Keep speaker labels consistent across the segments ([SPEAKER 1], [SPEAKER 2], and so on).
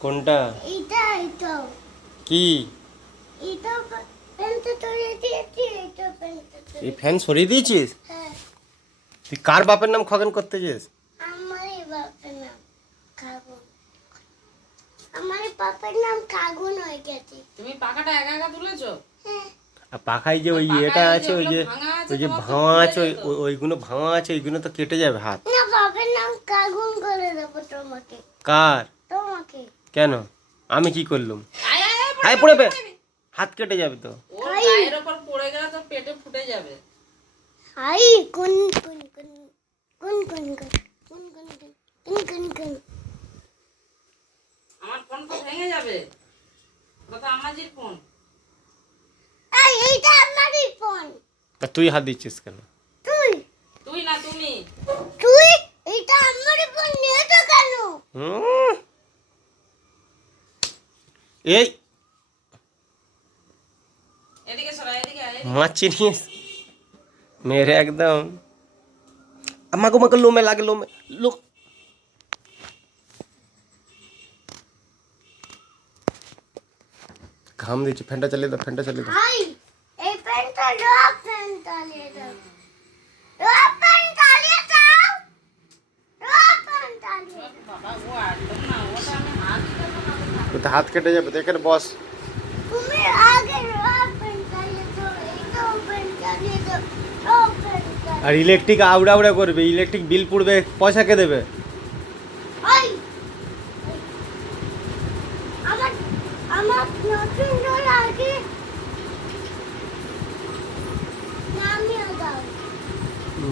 [SPEAKER 1] কোনটা?
[SPEAKER 2] এটা এটা
[SPEAKER 1] কি?
[SPEAKER 2] এটা প্যান্টটা দিয়েছি এটা প্যান্টটা
[SPEAKER 1] এই ফ্যান সরিয়ে দিয়েছিস?
[SPEAKER 2] হ্যাঁ।
[SPEAKER 1] তুই কার বাপের নাম খগেন করতেছিস?
[SPEAKER 2] আমারই বাপের নাম আমার বাপের নাম হয়ে গেছে।
[SPEAKER 3] তুমি পাখাটা একা একা তুলেছো?
[SPEAKER 2] হ্যাঁ।
[SPEAKER 1] আর পাখায় যে ওই এটা আছে ওই যে ওই যে ভাঙা আছে ওই- ওইগুলো ভাঙা আছে ওইগুলো তো কেটে যাবে হাত।
[SPEAKER 2] না বাপের নাম কাগুন করে দেবো তোমাকে।
[SPEAKER 1] কার? কেন আমি কি করলাম
[SPEAKER 3] আয় আয়
[SPEAKER 1] পড়ে বে হাত কেটে যাবে তো
[SPEAKER 3] ওপর পড়ে গেলে তো পেটে ফুটে যাবে
[SPEAKER 2] আই কুন কুন কুন কুন কুন কুন কুন কুন কুন কুন
[SPEAKER 3] আমার ফোন তো ভেঙে যাবে ওটা তো ফোন
[SPEAKER 2] এই এইটা আমারই ফোন
[SPEAKER 1] তা তুই হাত দিচ্ছিস কেন
[SPEAKER 2] তুই
[SPEAKER 3] তুই না তুমি
[SPEAKER 2] তুই
[SPEAKER 1] এই মাছি নিয়ে মেরে একদম আমাকে মাকে লোমে লাগে লোমে লোক ঘাম দিচ্ছি ফ্যানটা চালিয়ে দাও ফ্যানটা চালিয়ে দাও
[SPEAKER 3] বাবা ও আর না ওটা আমি হাত
[SPEAKER 1] তো হাত কেটে যাবে তো এখানে বস আর ইলেকট্রিক আউড়া আউড়া করবে ইলেকট্রিক বিল পড়বে পয়সা কে দেবে?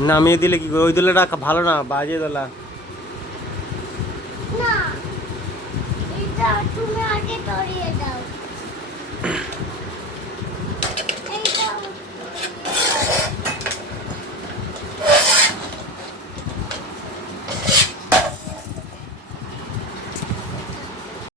[SPEAKER 2] নামিয়ে
[SPEAKER 1] দিলে কি ওই দোলাটা ভালো না বাজে দোলা।
[SPEAKER 2] দাও তুমি আগে ধরিয়ে দাও।